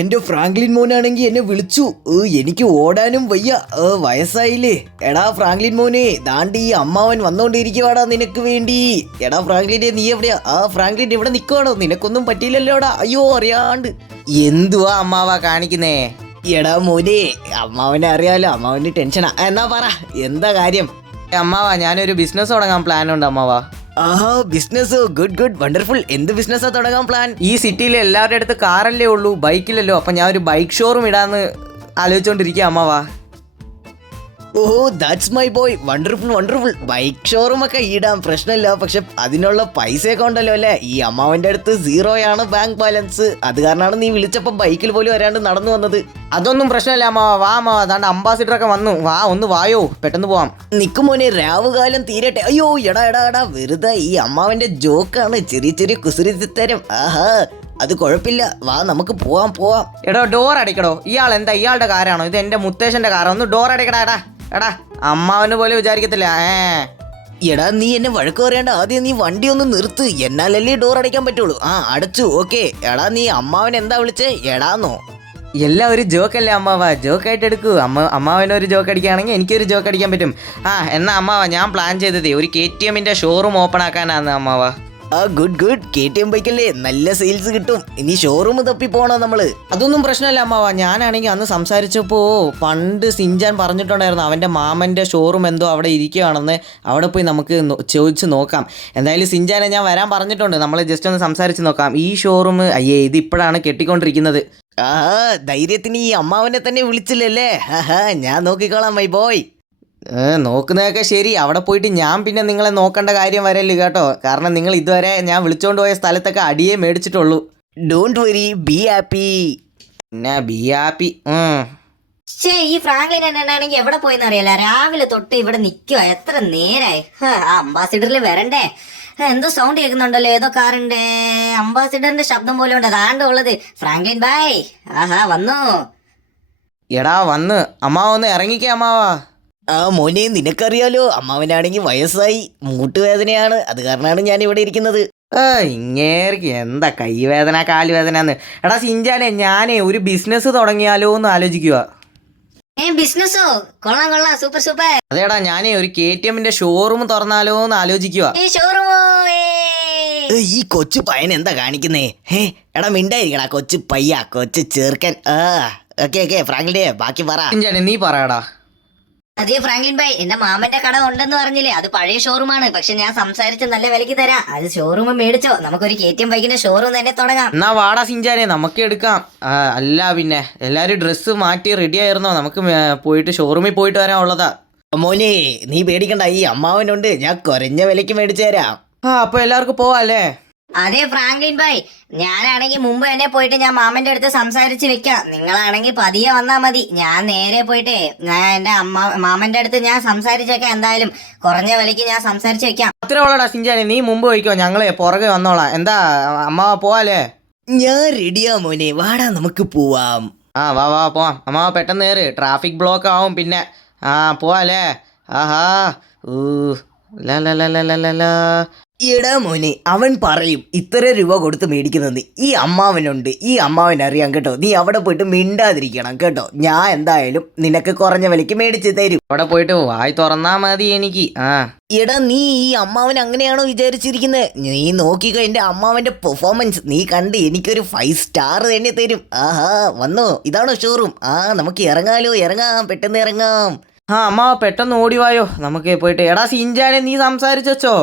എന്റെ ഫ്രാങ്ക്ലിൻ മോനാണെങ്കിൽ എന്നെ വിളിച്ചു. എനിക്ക് ഓടാനും വയ്യ, വയസ്സായില്ലേ. എടാ ഫ്രാങ്ക്ലിൻ മോനെ, ദാണ്ടി ഈ അമ്മാവൻ വന്നോണ്ടിരിക്കുവാടാ നിനക്ക് വേണ്ടി. എടാ ഫ്രാങ്ക്ലിനെ, നീ എവിടെയാ? ഫ്രാങ്ക്ലിൻ ഇവിടെ നിൽക്കുവാണോ? നിനക്കൊന്നും പറ്റിയില്ലല്ലോടാ. അയ്യോ, അറിയാണ്ട്. എന്തുവാ അമ്മാവാ കാണിക്കുന്നേ? എടാ മോനെ, അമ്മാവനെ അറിയാലോ, അമ്മാവന് ടെൻഷനാ. എന്നാ പറ, എന്താ കാര്യം? അമ്മാവാ, ഞാനൊരു ബിസിനസ് തുടങ്ങാൻ പ്ലാൻ ഉണ്ട് അമ്മാവാ. ആഹാ, ബിസിനസ്. Good wonderful. എന്ത് ബിസിനസ്സാ തുടങ്ങാൻ പ്ലാൻ? ഈ സിറ്റിയിൽ എല്ലാവരുടെ അടുത്ത് കാറല്ലേ ഉള്ളൂ, ബൈക്കിലല്ലോ. അപ്പം ഞാൻ ഒരു ബൈക്ക് ഷോറൂം ഇടാന്ന് ആലോചിച്ചോണ്ടിരിക്കുക അമ്മാവാ. ഓഹോ, that's my boy. Wonderful. Bike showroom ഒക്കെ ഇടാം, പ്രശ്നമില്ല. പക്ഷെ അതിനുള്ള പൈസയൊക്കെ ഉണ്ടല്ലോ അല്ലേ? ഈ അമ്മാവൻ്റെ അടുത്ത് സീറോയാണ് ബാങ്ക് ബാലൻസ്. അത് കാരണമാണ് നീ വിളിച്ചപ്പോൾ ബൈക്കിൽ പോലും വരാണ്ട് നടന്നു വന്നത്. അതൊന്നും പ്രശ്നമില്ല അമ്മാവാ. വാ അമ്മാവാ, അതാണ്ട് അംബാസിഡറൊക്കെ വന്നു. വാ, ഒന്ന് വായോ, പെട്ടെന്ന് പോവാം. നിക്കുമോനെ, രാവുകാലം തീരട്ടെ. അയ്യോ, എടാ വെറുതെ ഈ അമ്മാവൻ്റെ ജോക്കാണ്. ചെറിയ കുസൃതിത്തരം. ആഹാ, അത് കുഴപ്പമില്ല. വാ, നമുക്ക് പോവാം. എടോ, ഡോർ അടയ്ക്കടോ. ഇയാൾ എന്താ, ഇയാളുടെ കാറാണോ ഇത്? എൻ്റെ മുത്തേശൻ്റെ കാറാണ്. ഒന്ന് ഡോർ അടയ്ക്കടാ. എടാ അമ്മാവന് പോലെ വിചാരിക്കത്തില്ല. എടാ, നീ എന്നെ വഴക്ക് പറയണ്ട. ആദ്യം നീ വണ്ടി ഒന്ന് നിർത്ത്, എന്നാലല്ലേ ഡോർ അടയ്ക്കാൻ പറ്റുള്ളൂ. അടച്ചു. ഓക്കെ. എടാ, നീ അമ്മാവൻ എന്താ വിളിച്ചേ? എടാന്നോ? എല്ലാം ഒരു ജോക്കല്ലേ അമ്മാവാ, ജോക്കായിട്ട് എടുക്കൂ. അമ്മാവനൊരു ജോക്ക് അടിക്കുകയാണെങ്കിൽ എനിക്കൊരു ജോക്ക് അടിക്കാൻ പറ്റും. എന്നാ അമ്മാവാ, ഞാൻ പ്ലാൻ ചെയ്തതേ ഒരു KTM-ന്റെ ഷോറൂം ഓപ്പൺ ആക്കാനാണ് അമ്മാവാ. ഗുഡ്. KTM ബൈക്കല്ലേ, നല്ല സെയിൽസ് കിട്ടും. ഇനി ഷോറൂം തപ്പി പോണോ നമ്മള്? അതൊന്നും പ്രശ്നമല്ല അമ്മാവാ. ഞാനാണെങ്കിൽ അന്ന് സംസാരിച്ചപ്പോൾ പണ്ട് സിഞ്ചാൻ പറഞ്ഞിട്ടുണ്ടായിരുന്നു അവൻ്റെ മാമൻ്റെ ഷോറൂം എന്തോ അവിടെ ഇരിക്കുകയാണെന്ന്. അവിടെ പോയി നമുക്ക് ചോദിച്ച് നോക്കാം. എന്തായാലും സിഞ്ചാനെ ഞാൻ വരാൻ പറഞ്ഞിട്ടുണ്ട്. നമ്മൾ ജസ്റ്റ് ഒന്ന് സംസാരിച്ച് നോക്കാം. ഈ ഷോറൂം ഇത് ഇപ്പോഴാണ് കെട്ടിക്കൊണ്ടിരിക്കുന്നത്. ധൈര്യത്തിന് ഈ അമ്മാവനെ തന്നെ വിളിച്ചില്ലല്ലേ? ഞാൻ നോക്കിക്കോളാം മൈ ബോയ്. നോക്കുന്നതൊക്കെ ശരി. അവിടെ പോയിട്ട് ഞാൻ പിന്നെ നിങ്ങളെ നോക്കേണ്ട കാര്യം വരല്ലേ കേട്ടോ. കാരണം നിങ്ങൾ ഇതുവരെ ഞാൻ വിളിച്ചോണ്ട് പോയ സ്ഥലത്തൊക്കെ അടിയേ മേടിച്ചിട്ടുള്ളൂ. Don't worry, be happy. പിന്നെ ബി ഹാപ്പി. ഈ ഫ്രാങ്ക്ലിൻ എന്നാണെങ്കിൽ എവിടെ പോയെന്ന് അറിയില്ല. രാവിലെ തൊട്ട് ഇവിടെ നിൽക്കുക. എത്ര നേരായി. അംബാസിഡറിൽ വരണ്ടേ? എന്തോ സൗണ്ട് കേൾക്കുന്നുണ്ടല്ലോ, ഏതോ കാറിന്റെ. അംബാസിഡറിന്റെ ശബ്ദം പോലെ ഉണ്ട്. അതാണ്ട് ഉള്ളത്. ഫ്രാങ്ക്ലിൻ ബായ്, വന്നു. എടാ വന്ന്. അമ്മാവ ഒന്ന് ഇറങ്ങിക്കേ അമ്മാവാ. മോനെ, നിനക്കറിയാലോ, അമ്മാവനാണെങ്കിൽ വയസ്സായി, മൂട്ടുവേദനയാണ്. അത് കാരണമാണ് ഞാൻ ഇവിടെ ഇരിക്കുന്നത്. ഇങ്ങേർക്ക് എന്താ കൈവേദന കാലുവേദന എന്ന്. എടാ സിഞ്ചാനെ, ഞാനേ ഒരു ബിസിനസ് തുടങ്ങിയാലോ എന്ന് ആലോചിക്കുക. ബിസിനസ്സോ? കൊള്ളാം, സൂപ്പർ. അതേടാ, ഞാനേ ഒരു KTM-ന്റെ ഷോറൂം തുറന്നാലോ എന്ന് ആലോചിക്കുക. ഈ കൊച്ചു പയ്യൻ എന്താ കാണിക്കുന്നേ? എടാ മിണ്ടായിരിക്കടാ കൊച്ചു പയ്യ, കൊച്ചു ചേർക്കൻ. ഓക്കെ ഫ്രാങ്ക്ലിനെ, ബാക്കി പറ. സിഞ്ചാനെ നീ പറയടാ. അതേ ഫ്രാങ്ക്ലിൻ ഭായ്, എന്റെ മാമന്റെ കട ഉണ്ടെന്ന് പറഞ്ഞില്ലേ? അത് പഴയ ഷോറൂമാണ്. പക്ഷെ ഞാൻ സംസാരിച്ച് നല്ല വിലക്ക് തരാം. അത് ഷോറൂം മേടിച്ചോ, നമുക്കൊരു KTM ബൈക്കിന്റെ ഷോറൂം തന്നെ തുടങ്ങാം. എന്നാ വാടാ സിഞ്ചാനെ, നമുക്ക് എടുക്കാം. അല്ല പിന്നെ എല്ലാരും ഡ്രസ്സ് മാറ്റി റെഡി ആയിരുന്നോ? നമുക്ക് പോയിട്ട് ഷോറൂമിൽ പോയിട്ട് വരാൻ ഉള്ളതാ. മോനെ, നീ പേടിക്കണ്ട, ഈ അമ്മാവനുണ്ട്, ഞാൻ കുറഞ്ഞ വിലക്ക് മേടിച്ചു തരാം. അപ്പൊ എല്ലാവർക്കും പോവാല്ലേ? അതെ ഫ്രാങ്ക്ലിൻ ഭായ്, ഞാനാണെങ്കിൽ മുമ്പ് തന്നെ പോയിട്ട് ഞാൻ മാമന്റെ അടുത്ത് സംസാരിച്ച് വെക്കാം. നിങ്ങളാണെങ്കിൽ പതിയെ വന്നാ മതി. ഞാൻ നേരെ പോയിട്ട് ഞാൻ എന്റെ മാമന്റെ അടുത്ത് ഞാൻ സംസാരിച്ചേക്കാം. എന്തായാലും കുറഞ്ഞ വിലയ്ക്ക് ഞാൻ സംസാരിച്ച് വെക്കാം. അത്ര ഉള്ളടാ സിഞ്ചാനെ, നീ മുമ്പ് പോയിക്കോ, ഞങ്ങള് പുറകെ വന്നോളാം. എന്താ അമ്മാവ, പോവാല്ലേ? ഞാൻ റെഡിയാ മോനെ, വാടാ നമുക്ക് പോവാം. വാ പോവാം. അമ്മാവ പെട്ടെന്ന് കയറി, ട്രാഫിക് ബ്ലോക്ക് ആവും പിന്നെ. പോവാല്ലേ? ആഹാ എടാ മോനെ, അവൻ പറയും ഇത്ര രൂപ കൊടുത്ത് മേടിക്കുന്നത്. ഈ അമ്മാവനുണ്ട്, ഈ അമ്മാവൻ അറിയാം കേട്ടോ. നീ അവിടെ പോയിട്ട് മിണ്ടാതിരിക്കണം കേട്ടോ. ഞാൻ എന്തായാലും നിനക്ക് കുറഞ്ഞ വിലക്ക് മേടിച്ച് തരും. അവിടെ പോയിട്ട് വായി തുറന്നാ മതി എനിക്ക്. എടാ, നീ ഈ അമ്മാവൻ അങ്ങനെയാണോ വിചാരിച്ചിരിക്കുന്നത്? നീ നോക്കിക്കോ എന്റെ അമ്മാവന്റെ പെർഫോമൻസ്. നീ കണ്ട് എനിക്കൊരു 5 സ്റ്റാർ തന്നെ തരും. വന്നോ, ഇതാണോ ഷോറൂം? നമുക്ക് ഇറങ്ങാം, പെട്ടെന്ന് ഇറങ്ങാം. അമ്മാവ പെട്ടെന്ന് ഓടിവായോ, നമുക്ക് പോയിട്ട്. എടാ സിഞ്ചാനെ, നീ സംസാരിച്ചോ?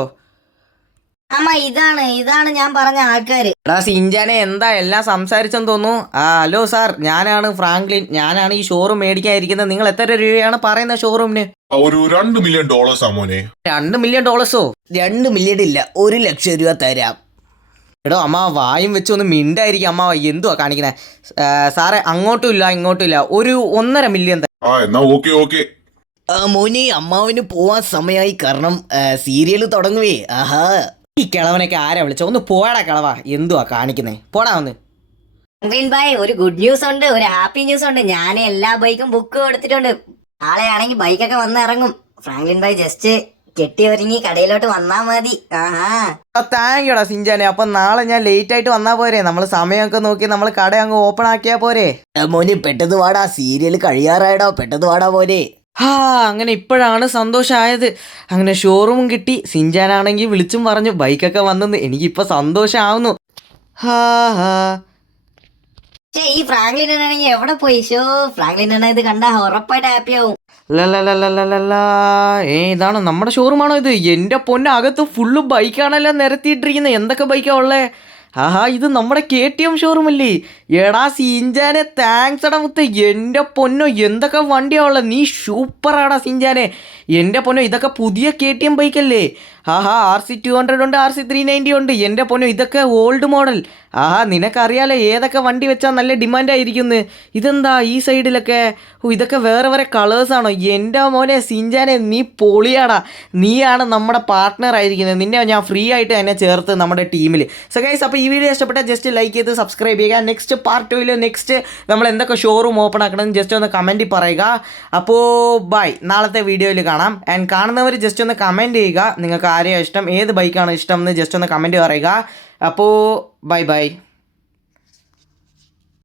അമ്മ, ഇതാണ് ഞാൻ പറഞ്ഞ ആൾക്കാര്. എടാ സിഞ്ചാനെ, എന്താ എല്ലാം സംസാരിച്ചെന്ന് തോന്നുന്നു. ഹലോ സാർ, ഞാനാണ് ഫ്രാങ്ക്ലിൻ. ഞാനാണ് ഈ ഷോറൂം മേടിക്കാതിരിക്കുന്നത്. നിങ്ങൾ എത്ര രൂപയാണ് പറയുന്നത് ഷോറൂമിന്? ഒരു $2 മില്യൺ മോനെ. $2 മില്യൺ? 2 മില്യൺ ഇല്ല, 1 ലക്ഷം രൂപ തരാം. എടോ അമ്മ, വായും വെച്ച് ഒന്ന് മിണ്ടായിരിക്കും. അമ്മ എന്തുവാ കാണിക്കുന്നത്? സാറേ, അങ്ങോട്ടും ഇല്ല, ഒരു 1.5 മില്യൺ. എന്നാ ഓക്കെ. മോനെ, അമ്മാവന് പോവാൻ സമയമായി. കാരണം സീരിയൽ തുടങ്ങുവേ. ഈ കിളവനൊക്കെ ആരാ വിളിച്ചോ? ഒന്ന് പോടാ കിളവാ, എന്തുവാ കാണിക്കുന്നേ? പോടാ ഒന്ന്. ഫ്രാങ്ക്ലിൻ ഭായ്, ഒരു ഗുഡ് ന്യൂസ് ഉണ്ട്, ഒരു ഹാപ്പി ന്യൂസ് ഉണ്ട്. ഞാൻ എല്ലാ ബൈക്കും ബുക്ക് കൊടുത്തിട്ടുണ്ട്. നാളെ ആണെങ്കിൽ ബൈക്കൊക്കെ വന്ന് ഇറങ്ങും. ഫ്രാങ്ക്ലിൻ ഭായ് ജസ്റ്റ് കെട്ടി ഒരുങ്ങി കടയിലോട്ട് വന്നാ മതി. ആഹാ. താങ്ക് യുടാ സിഞ്ചാനെ. അപ്പം നാളെ ഞാൻ ലേറ്റ് ആയിട്ട് വന്നാൽ പോരെ? നമ്മൾ സമയമൊക്കെ നോക്കി നമ്മൾ കട അങ്ങ് ഓപ്പൺ ആക്കിയാൽ പോരെ? മോനെ പെട്ടെന്ന് വാടാ, സീരിയൽ കഴിയാറായടാ, പെട്ടെന്ന് വാടാ മോനെ. അങ്ങനെ ഇപ്പോഴാണ് സന്തോഷമായത്. അങ്ങനെ ഷോറൂമും കിട്ടി. സിഞ്ചാനാണെങ്കിൽ വിളിച്ചും പറഞ്ഞു ബൈക്കൊക്കെ വന്നെന്ന്. എനിക്കിപ്പോൾ സന്തോഷമാവുന്നു. ഈ ഫ്രാങ്ക്ലിൻ ആണെങ്കിൽ എവിടെ പോയി? ഫ്രാങ്ക്ലിൻ അണ്ണ ഇത് കണ്ടാ ഉറപ്പായിട്ട് ഹാപ്പി ആവും. ഇതാണ് നമ്മുടെ ഷോറൂമാണോ ഇത്? എൻ്റെ പൊന്നെ, അകത്ത് ഫുള്ള് ബൈക്കാണല്ലോ നിരത്തിയിട്ടിരിക്കുന്നത്. എന്തൊക്കെ ബൈക്കാ ഉള്ളേ? ഇത് നമ്മുടെ KTM ഷോറൂം അല്ലേ? എടാ സിഞ്ചാനെ, താങ്ക്സ് എടാ മുത്ത്. എൻ്റെ പൊന്നോ, എന്തൊക്കെ വണ്ടിയാ ഉള്ളത്. നീ സൂപ്പറാടാ സിഞ്ചാനെ. എൻ്റെ പൊന്നോ, ഇതൊക്കെ പുതിയ KTM ബൈക്കല്ലേ? RC200 ഉണ്ട്, RC390 ഉണ്ട്. എൻ്റെ പൊന്നോ, ഇതൊക്കെ ഓൾഡ് മോഡൽ. നിനക്കറിയാലോ ഏതൊക്കെ വണ്ടി വെച്ചാൽ നല്ല ഡിമാൻഡായിരിക്കുന്നു. ഇതെന്താ ഈ സൈഡിലൊക്കെ? ഇതൊക്കെ വേറെ വേറെ കളേഴ്സാണോ? എൻ്റെ മോനെ സിഞ്ചാനെ, നീ പൊളിയാടാ. നീയാണ് നമ്മുടെ പാർട്ട്ണർ ആയിരിക്കുന്നത്. നിന്നെ ഞാൻ ഫ്രീ ആയിട്ട് എന്നെ ചേർത്ത് നമ്മുടെ ടീമിൽ. സോ ഗൈസ്, അപ്പോൾ ഈ വീഡിയോ ഇഷ്ടപ്പെട്ടാൽ ജസ്റ്റ് ലൈക്ക് ചെയ്ത് സബ്സ്ക്രൈബ് ചെയ്യുക. നെക്സ്റ്റ് പാർട്ട് 2 നെക്സ്റ്റ് നമ്മൾ എന്തൊക്കെ ഷോറൂം ഓപ്പൺ ആക്കണം ജസ്റ്റ് ഒന്ന് കമൻറ്റിൽ പറയുക. അപ്പോൾ ബൈ, നാളത്തെ വീഡിയോയിൽ കാണാം. ആൻഡ് കാണുന്നവർ ജസ്റ്റ് ഒന്ന് കമൻറ്റ് ചെയ്യുക. നിങ്ങൾക്ക് ആരെയാണ് ഇഷ്ടം, ഏത് ബൈക്കാണ് ഇഷ്ടം എന്ന് ജസ്റ്റ് ഒന്ന് കമൻറ്റ് പറയുക. അപ്പോൾ ബൈ ബൈ.